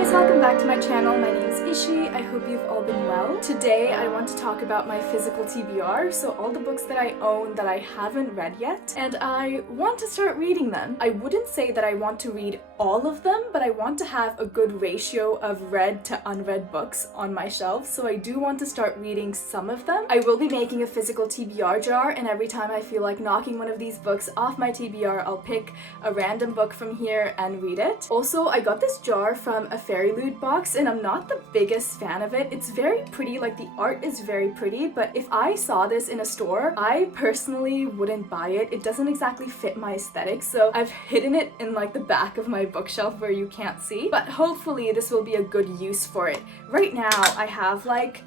guys, welcome back to my channel. My name is Ishi. I hope you've all been well. Today I want to talk about my physical TBR, so all the books that I own that I haven't read yet, and I want to start reading them. I wouldn't say that I want to read all of them, but I want to have a good ratio of read to unread books on my shelf, so I do want to start reading some of them. I will be making a physical TBR jar, and every time I feel like knocking one of these books off my TBR, I'll pick a random book from here and read it. Also, I got this jar from a Fairy Loot box, and I'm not the biggest fan of it. It's very pretty, like the art is very pretty, but if I saw this in a store, I personally wouldn't buy it. It doesn't exactly fit my aesthetic, so I've hidden it in like the back of my bookshelf where you can't see, but hopefully this will be a good use for it. Right now, I have like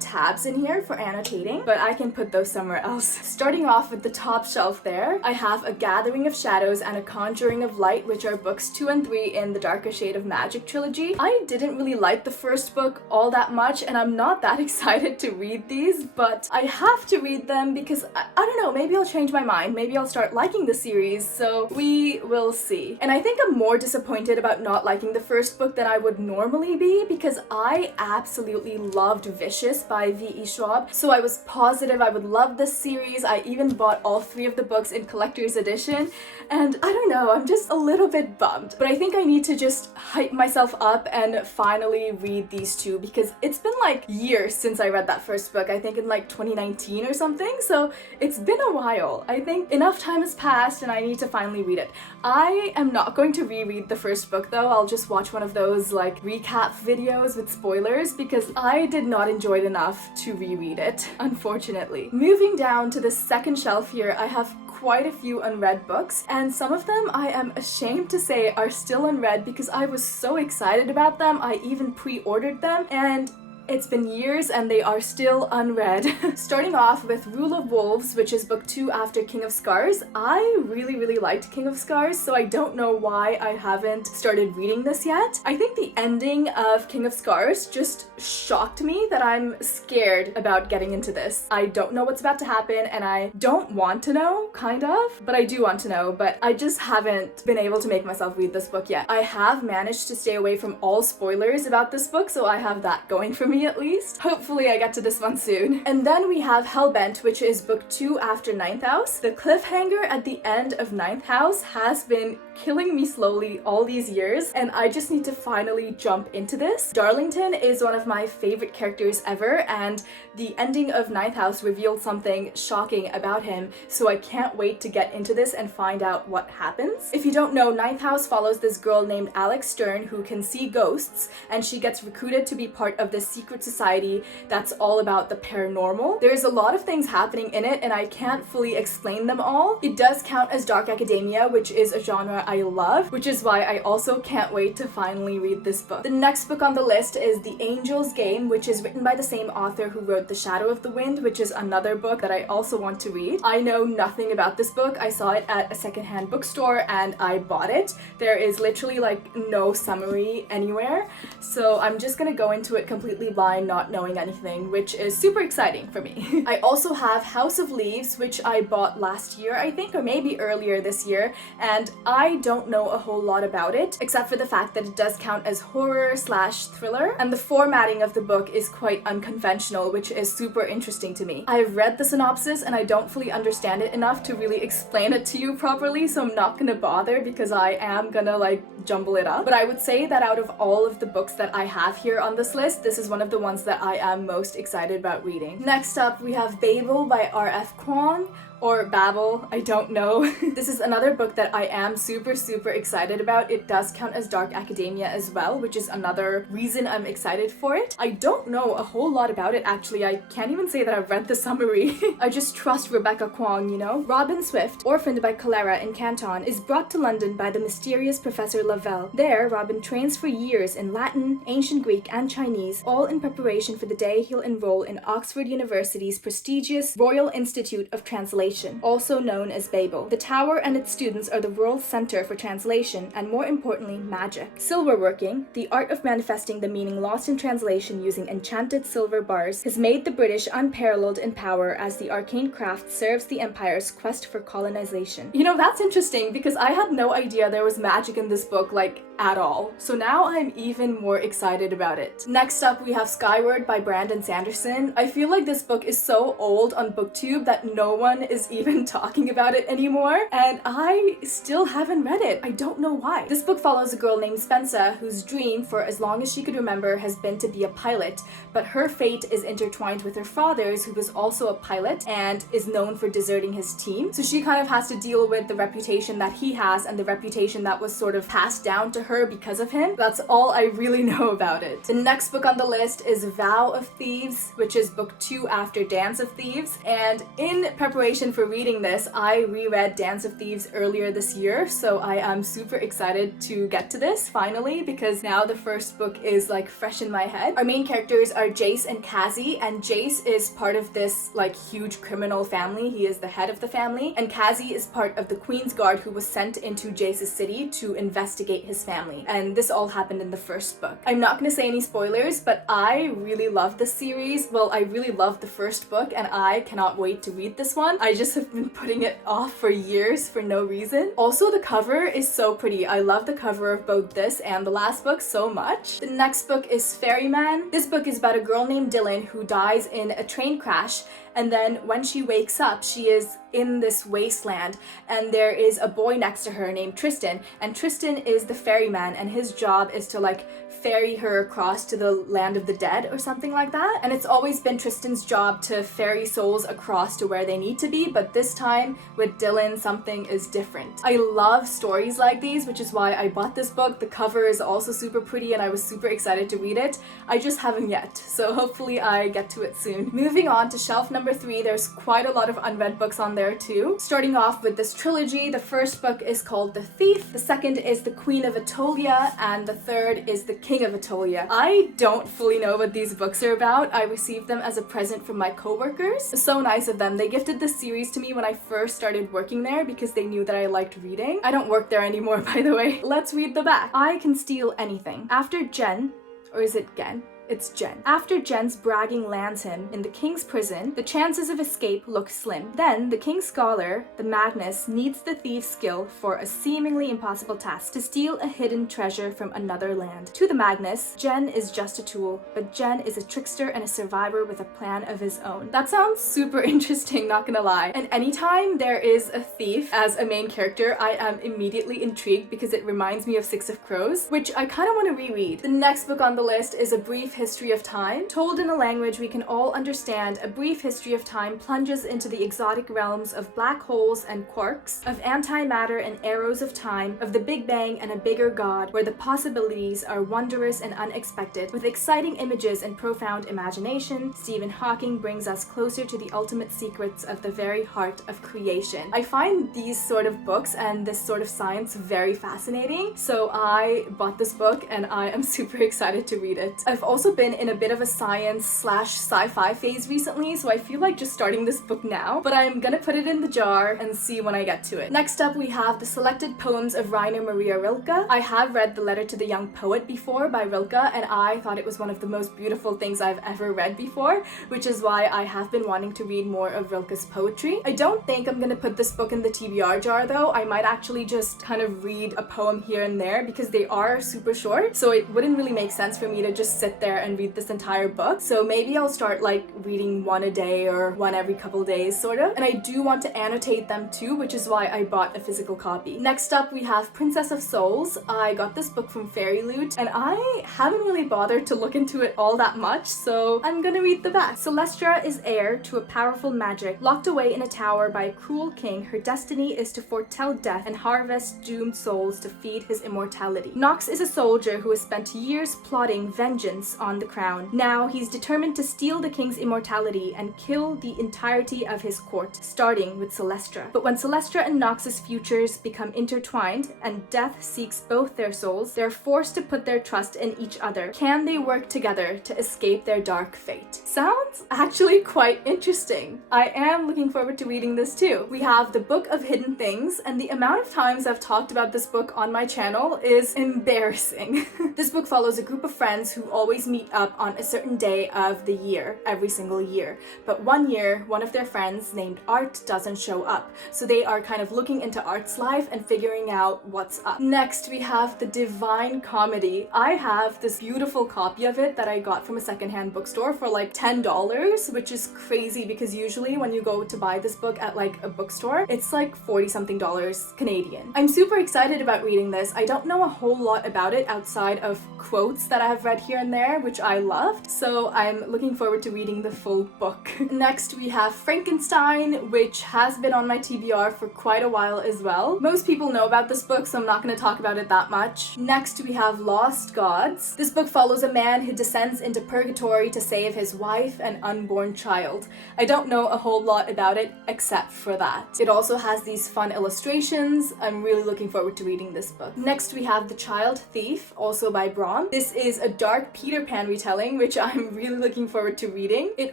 tabs in here for annotating, but I can put those somewhere else. Starting off with the top shelf there, I have A Gathering of Shadows and A Conjuring of Light, which are books 2 and 3 in the Darker Shade of Magic trilogy. I didn't really like the first book all that much, and I'm not that excited to read these, but I have to read them because, I don't know, maybe I'll change my mind. Maybe I'll start liking the series, so we will see. And I think I'm more disappointed about not liking the first book than I would normally be, because I absolutely loved Vicious by V.E. Schwab, so I was positive I would love this series. I even bought all 3 of the books in collector's edition, and I don't know, I'm just a little bit bummed. But I think I need to just hype myself up and finally read these 2, because it's been like years since I read that first book. I think in like 2019 or something, so it's been a while. I think enough time has passed and I need to finally read it. I am not going to reread the first book though. I'll just watch one of those like recap videos with spoilers, because I did not enjoy it enough to reread it, unfortunately. Moving down to the second shelf here, I have quite a few unread books, and some of them I am ashamed to say are still unread because I was so excited about them. I even pre-ordered them, and it's been years and they are still unread. Starting off with Rule of Wolves, which is book 2 after King of Scars. I really liked King of Scars, so I don't know why I haven't started reading this yet. I think the ending of King of Scars just shocked me that I'm scared about getting into this. I don't know what's about to happen, and I don't want to know, kind of, but I do want to know, but I just haven't been able to make myself read this book yet. I have managed to stay away from all spoilers about this book, so I have that going for me at least. Hopefully I get to this one soon. And then we have Hellbent, which is book 2 after Ninth House. The cliffhanger at the end of Ninth House has been killing me slowly all these years, and I just need to finally jump into this. Darlington is one of my favorite characters ever, and the ending of Ninth House revealed something shocking about him, so I can't wait to get into this and find out what happens. If you don't know, Ninth House follows this girl named Alex Stern who can see ghosts, and she gets recruited to be part of this secret society that's all about the paranormal. There's a lot of things happening in it, and I can't fully explain them all. It does count as dark academia, which is a genre I love, which is why I also can't wait to finally read this book. The next book on the list is The Angel's Game, which is written by the same author who wrote The Shadow of the Wind, which is another book that I also want to read. I know nothing about this book. I saw it at a secondhand bookstore and I bought it. There is literally like no summary anywhere, so I'm just gonna go into it completely blind, not knowing anything, which is super exciting for me. I also have House of Leaves, which I bought last year, I think, or maybe earlier this year, and I don't know a whole lot about it, except for the fact that it does count as horror/thriller, and the formatting of the book is quite unconventional, which is super interesting to me. I've read the synopsis and I don't fully understand it enough to really explain it to you properly, so I'm not gonna bother because I am gonna like jumble it up. But I would say that out of all of the books that I have here on this list, this is one of the ones that I am most excited about reading. Next up, we have Babel by R.F. Kuang, or Babel, I don't know. This is another book that I am super excited about. It does count as dark academia as well, which is another reason I'm excited for it. I don't know a whole lot about it actually. I can't even say that I've read the summary. I just trust Rebecca Kuang, you know? Robin Swift, orphaned by cholera in Canton, is brought to London by the mysterious Professor Lavelle. There, Robin trains for years in Latin, ancient Greek, and Chinese, all in preparation for the day he'll enroll in Oxford University's prestigious Royal Institute of Translation, also known as Babel. The tower and its students are the world's center for translation and, more importantly, magic. Silverworking, the art of manifesting the meaning lost in translation using enchanted silver bars, has made the British unparalleled in power as the arcane craft serves the Empire's quest for colonization. You know, that's interesting because I had no idea there was magic in this book, like, at all. So now I'm even more excited about it. Next up, we have Skyward by Brandon Sanderson. I feel like this book is so old on BookTube that no one is even talking about it anymore, and I still haven't read it. I don't know why. This book follows a girl named Spencer whose dream for as long as she could remember has been to be a pilot, but her fate is intertwined with her father's, who was also a pilot and is known for deserting his team. So she kind of has to deal with the reputation that he has and the reputation that was sort of passed down to her because of him. That's all I really know about it. The next book on the list is Vow of Thieves, which is book 2 after Dance of Thieves. And in preparation for reading this, I reread Dance of Thieves earlier this year, so I am super excited to get to this finally, because now the first book is like fresh in my head. Our main characters are Jace and Cassie, and Jace is part of this like huge criminal family. He is the head of the family, and Cassie is part of the Queen's Guard who was sent into Jace's city to investigate his family. And this all happened in the first book. I'm not going to say any spoilers, but I really love this series. Well, I really loved the first book, and I cannot wait to read this one. I just have been putting it off for years for no reason. Also, the cover is so pretty. I love the cover of both this and the last book so much. The next book is Ferryman. This book is about a girl named Dylan who dies in a train crash, and then when she wakes up, she is in this wasteland, and there is a boy next to her named Tristan, and Tristan is the ferryman, and his job is to like ferry her across to the land of the dead or something like that. And it's always been Tristan's job to ferry souls across to where they need to be, but this time with Dylan, something is different. I love stories like these, which is why I bought this book. The cover is also super pretty, and I was super excited to read it. I just haven't yet, so hopefully I get to it soon. Moving on to shelf number 3, there's quite a lot of unread books on there too. Starting off with this trilogy, the first book is called The Thief, the second is The Queen of Atolia, and the third is The King of Atolia. I don't fully know what these books are about. I received them as a present from my coworkers. So nice of them. They gifted this series to me when I first started working there because they knew that I liked reading. I don't work there anymore, by the way. Let's read the back. I can steal anything. After Jen, or is it Gen? It's Jen. After Jen's bragging lands him in the king's prison, the chances of escape look slim. Then, the king's scholar, the Magnus, needs the thief's skill for a seemingly impossible task, to steal a hidden treasure from another land. To the Magnus, Jen is just a tool, but Jen is a trickster and a survivor with a plan of his own. That sounds super interesting, not gonna lie. And anytime there is a thief as a main character, I am immediately intrigued because it reminds me of Six of Crows, which I kind of want to reread. The next book on the list is A Brief History of Time. Told in a language we can all understand, A Brief History of Time plunges into the exotic realms of black holes and quarks, of antimatter and arrows of time, of the Big Bang and a bigger God, where the possibilities are wondrous and unexpected. With exciting images and profound imagination, Stephen Hawking brings us closer to the ultimate secrets of the very heart of creation. I find these sort of books and this sort of science very fascinating, so I bought this book and I am super excited to read it. I've also been in a bit of a science/sci-fi phase recently, so I feel like just starting this book now, but I'm gonna put it in the jar and see when I get to it. Next up, we have the selected poems of Rainer Maria Rilke. I have read The Letter to the Young Poet before by Rilke, and I thought it was one of the most beautiful things I've ever read before, which is why I have been wanting to read more of Rilke's poetry. I don't think I'm gonna put this book in the TBR jar though. I might actually just kind of read a poem here and there because they are super short, so it wouldn't really make sense for me to just sit there and read this entire book. So maybe I'll start like reading one a day or one every couple days sort of. And I do want to annotate them too, which is why I bought a physical copy. Next up, we have Princess of Souls. I got this book from Fairy Loot and I haven't really bothered to look into it all that much, so I'm gonna read the back. Celestra is heir to a powerful magic. Locked away in a tower by a cruel king, her destiny is to foretell death and harvest doomed souls to feed his immortality. Nox is a soldier who has spent years plotting vengeance on the crown. Now he's determined to steal the king's immortality and kill the entirety of his court, starting with Celestra. But when Celestra and Nox's futures become intertwined and death seeks both their souls, they're forced to put their trust in each other. Can they work together to escape their dark fate? Sounds actually quite interesting. I am looking forward to reading this too. We have The Book of Hidden Things, and the amount of times I've talked about this book on my channel is embarrassing. This book follows a group of friends who always meet up on a certain day of the year, every single year. But one year, one of their friends named Art doesn't show up. So they are kind of looking into Art's life and figuring out what's up. Next, we have the Divine Comedy. I have this beautiful copy of it that I got from a secondhand bookstore for like $10, which is crazy because usually when you go to buy this book at like a bookstore, it's like 40 something dollars Canadian. I'm super excited about reading this. I don't know a whole lot about it outside of quotes that I have read here and there, which I loved. So I'm looking forward to reading the full book. Next, we have Frankenstein, which has been on my TBR for quite a while as well. Most people know about this book, so I'm not going to talk about it that much. Next, we have Lost Gods. This book follows a man who descends into purgatory to save his wife and unborn child. I don't know a whole lot about it except for that. It also has these fun illustrations. I'm really looking forward to reading this book. Next, we have The Child Thief, also by Braun. This is a dark Peter Pan retelling, which I'm really looking forward to reading. It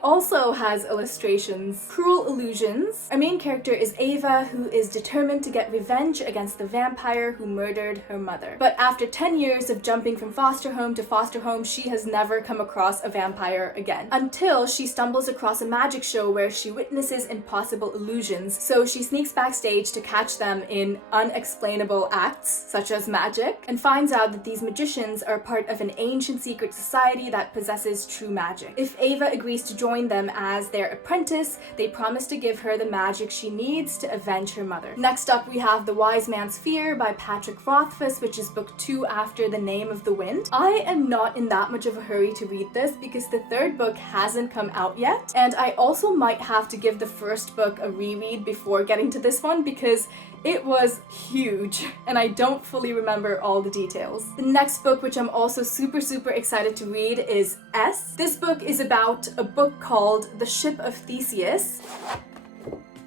also has illustrations. Cruel Illusions. Our main character is Ava, who is determined to get revenge against the vampire who murdered her mother. But after 10 years of jumping from foster home to foster home, she has never come across a vampire again. Until she stumbles across a magic show where she witnesses impossible illusions. So she sneaks backstage to catch them in unexplainable acts, such as magic, and finds out that these magicians are part of an ancient secret society that possesses true magic. If Ava agrees to join them as their apprentice, they promise to give her the magic she needs to avenge her mother. Next up, we have The Wise Man's Fear by Patrick Rothfuss, which is book 2 after The Name of the Wind. I am not in that much of a hurry to read this because the third book hasn't come out yet, and I also might have to give the first book a reread before getting to this one because it was huge and I don't fully remember all the details. The next book, which I'm also super excited to read, is S. This book is about a book called The Ship of Theseus.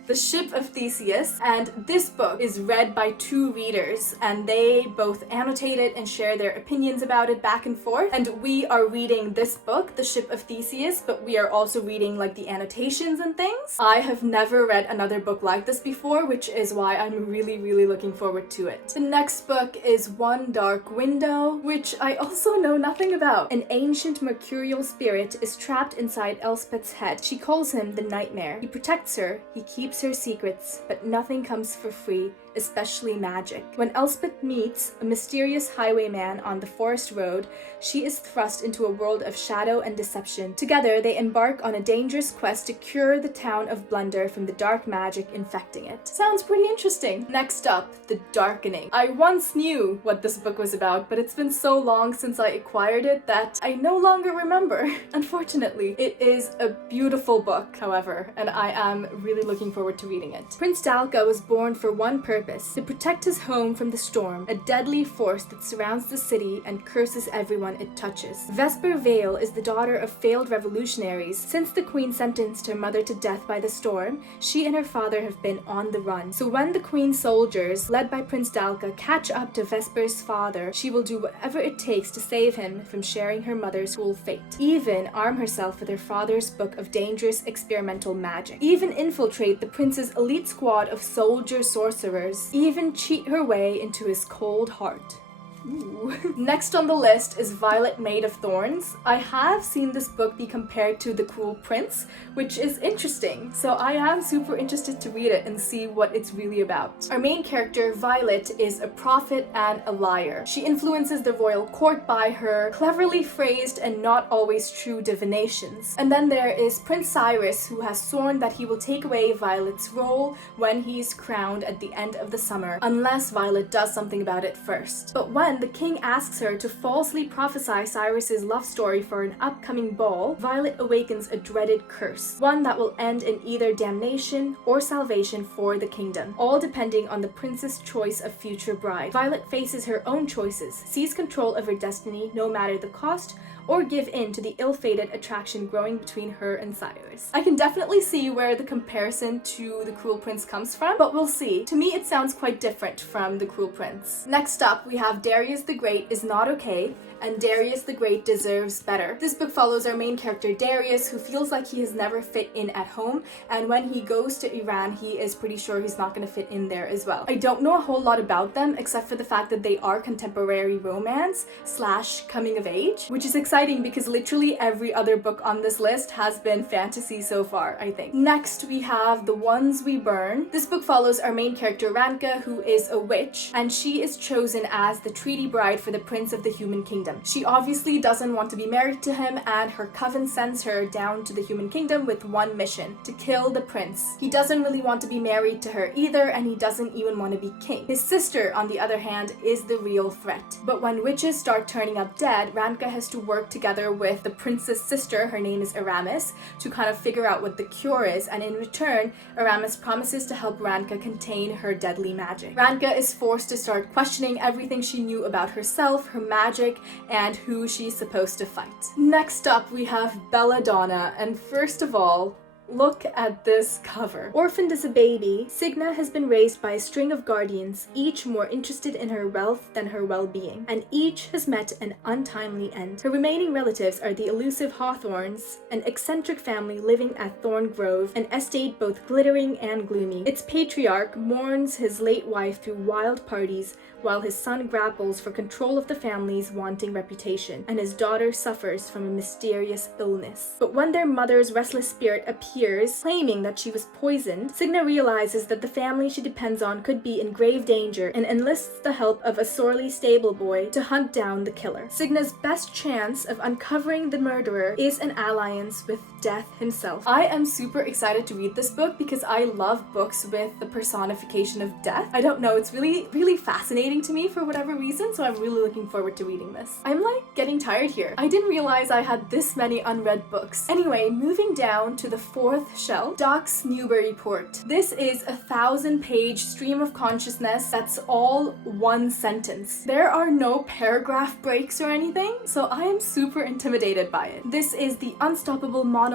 The Ship of Theseus, and this book is read by 2 readers and they both annotate it and share their opinions about it back and forth, and we are reading this book, The Ship of Theseus, but we are also reading like the annotations and things. I have never read another book like this before, which is why I'm really looking forward to it. The next book is One Dark Window, which I also know nothing about. An ancient mercurial spirit is trapped inside Elspeth's head. She calls him the Nightmare. He protects her, he keeps her secrets, but nothing comes for free, especially magic. When Elspeth meets a mysterious highwayman on the forest road, she is thrust into a world of shadow and deception. Together, they embark on a dangerous quest to cure the town of Blunder from the dark magic infecting it. Sounds pretty interesting. Next up, The Darkening. I once knew what this book was about, but it's been so long since I acquired it that I no longer remember. Unfortunately, it is a beautiful book, however, and I am really looking forward to reading it. Prince Dalka was born for one purpose: to protect his home from the storm, a deadly force that surrounds the city and curses everyone it touches. Vesper Vale is the daughter of failed revolutionaries. Since the queen sentenced her mother to death by the storm, she and her father have been on the run. So when the queen's soldiers, led by Prince Dalka, catch up to Vesper's father, she will do whatever it takes to save him from sharing her mother's cruel fate. Even arm herself with her father's book of dangerous experimental magic. Even infiltrate the prince's elite squad of soldier sorcerers. Even cheat her way into his cold heart. Ooh. Next on the list is Violet Maid of Thorns. I have seen this book be compared to The Cruel Prince, which is interesting, so I am super interested to read it and see what it's really about. Our main character, Violet, is a prophet and a liar. She influences the royal court by her cleverly phrased and not always true divinations. And then there is Prince Cyrus, who has sworn that he will take away Violet's role when he's crowned at the end of the summer, unless Violet does something about it first. But when the king asks her to falsely prophesy Cyrus's love story for an upcoming ball, Violet awakens a dreaded curse, one that will end in either damnation or salvation for the kingdom, all depending on the prince's choice of future bride. Violet faces her own choices, seize control of her destiny no matter the cost, or give in to the ill-fated attraction growing between her and Cyrus. I can definitely see where the comparison to The Cruel Prince comes from, but we'll see. To me, it sounds quite different from The Cruel Prince. Next up, we have Dare Darius the Great is not okay, and Darius the Great deserves better. This book follows our main character Darius, who feels like he has never fit in at home, and when he goes to Iran, he is pretty sure he's not going to fit in there as well. I don't know a whole lot about them, except for the fact that they are contemporary romance / coming of age, which is exciting because literally every other book on this list has been fantasy so far, I think. Next, we have The Ones We Burn. This book follows our main character Ranka, who is a witch, and she is chosen as the treaty bride for the Prince of the Human Kingdom. She obviously doesn't want to be married to him, and her coven sends her down to the Human Kingdom with one mission: to kill the prince. He doesn't really want to be married to her either, and he doesn't even want to be king. His sister, on the other hand, is the real threat. But when witches start turning up dead, Ranka has to work together with the prince's sister, her name is Aramis, to kind of figure out what the cure is, and in return, Aramis promises to help Ranka contain her deadly magic. Ranka is forced to start questioning everything she knew about herself, her magic, and who she's supposed to fight. Next up, we have Belladonna, and first of all, look at this cover. Orphaned as a baby, Signa has been raised by a string of guardians, each more interested in her wealth than her well-being, and each has met an untimely end. Her remaining relatives are the elusive Hawthorns, an eccentric family living at Thorn Grove, an estate both glittering and gloomy. Its patriarch mourns his late wife through wild parties, while his son grapples for control of the family's wanting reputation, and his daughter suffers from a mysterious illness. But when their mother's restless spirit appears, claiming that she was poisoned, Signa realizes that the family she depends on could be in grave danger and enlists the help of a sorely stable boy to hunt down the killer. Signa's best chance of uncovering the murderer is an alliance with Death himself. I am super excited to read this book because I love books with the personification of death. I don't know, it's really fascinating to me for whatever reason, so I'm really looking forward to reading this. I'm like getting tired here. I didn't realize I had this many unread books. Anyway, moving down to the fourth shelf, Doc's Newburyport. This is a 1,000-page stream of consciousness that's all one sentence. There are no paragraph breaks or anything, so I am super intimidated by it. This is the unstoppable monologue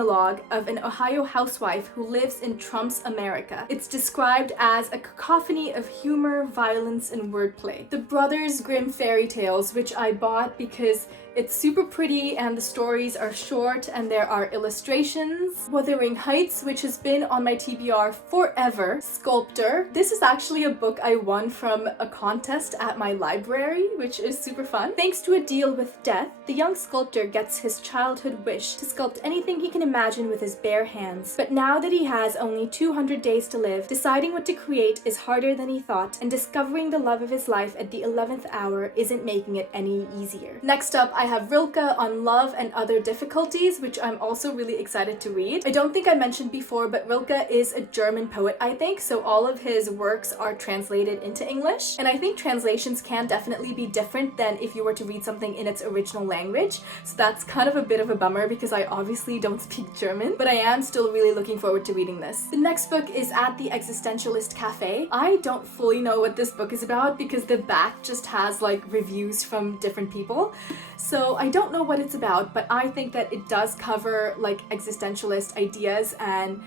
of an Ohio housewife who lives in Trump's America. It's described as a cacophony of humor, violence, and wordplay. The Brothers Grimm fairy tales, which I bought because it's super pretty and the stories are short and there are illustrations. Wuthering Heights, which has been on my TBR forever. Sculptor. This is actually a book I won from a contest at my library, which is super fun. Thanks to a deal with death, the young sculptor gets his childhood wish to sculpt anything he can imagine with his bare hands. But now that he has only 200 days to live, deciding what to create is harder than he thought, and discovering the love of his life at the 11th hour isn't making it any easier. Next up, I have Rilke on Love and Other Difficulties, which I'm also really excited to read. I don't think I mentioned before, but Rilke is a German poet, I think, so all of his works are translated into English, and I think translations can definitely be different than if you were to read something in its original language, so that's kind of a bit of a bummer because I obviously don't speak German, but I am still really looking forward to reading this. The next book is At the Existentialist Cafe. I don't fully know what this book is about because the back just has like reviews from different people, so I don't know what it's about, but I think that it does cover like existentialist ideas and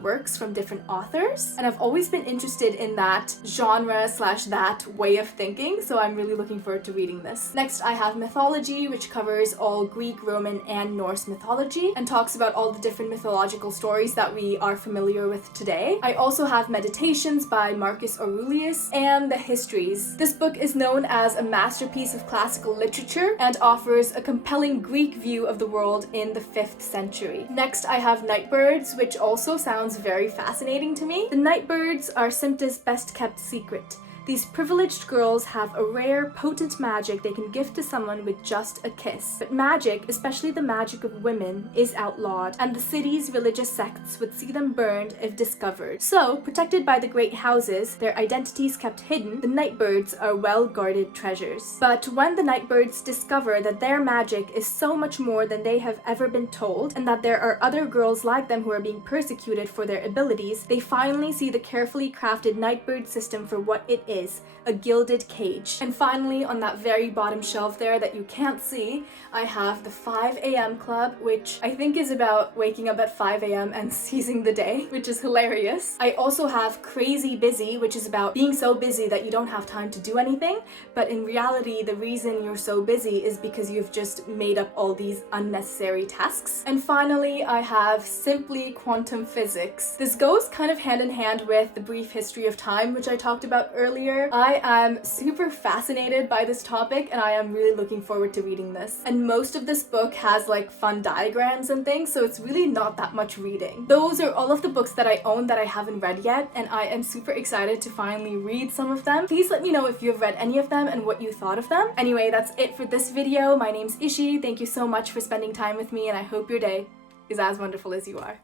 works from different authors, and I've always been interested in that genre / that way of thinking, so I'm really looking forward to reading this. Next, I have Mythology, which covers all Greek, Roman, and Norse mythology and talks about all the different mythological stories that we are familiar with today. I also have Meditations by Marcus Aurelius and The Histories. This book is known as a masterpiece of classical literature and offers a compelling Greek view of the world in the 5th century. Next, I have Nightbirds, which also sounds very fascinating to me. The Nightbirds are Simta's best-kept secret. These privileged girls have a rare, potent magic they can gift to someone with just a kiss. But magic, especially the magic of women, is outlawed, and the city's religious sects would see them burned if discovered. So, protected by the great houses, their identities kept hidden, the Nightbirds are well-guarded treasures. But when the Nightbirds discover that their magic is so much more than they have ever been told, and that there are other girls like them who are being persecuted for their abilities, they finally see the carefully crafted Nightbird system for what it is a gilded cage. And finally, on that very bottom shelf there that you can't see, I have the 5 a.m. club, which I think is about waking up at 5 a.m. and seizing the day, which is hilarious. I also have Crazy Busy, which is about being so busy that you don't have time to do anything, but in reality, the reason you're so busy is because you've just made up all these unnecessary tasks. And finally, I have Simply Quantum Physics. This goes kind of hand in hand with The Brief History of Time, which I talked about earlier. I am super fascinated by this topic and I am really looking forward to reading this. And most of this book has like fun diagrams and things, so it's really not that much reading. Those are all of the books that I own that I haven't read yet, and I am super excited to finally read some of them. Please let me know if you've read any of them and what you thought of them. Anyway, that's it for this video. My name's Ishi. Thank you so much for spending time with me, and I hope your day is as wonderful as you are.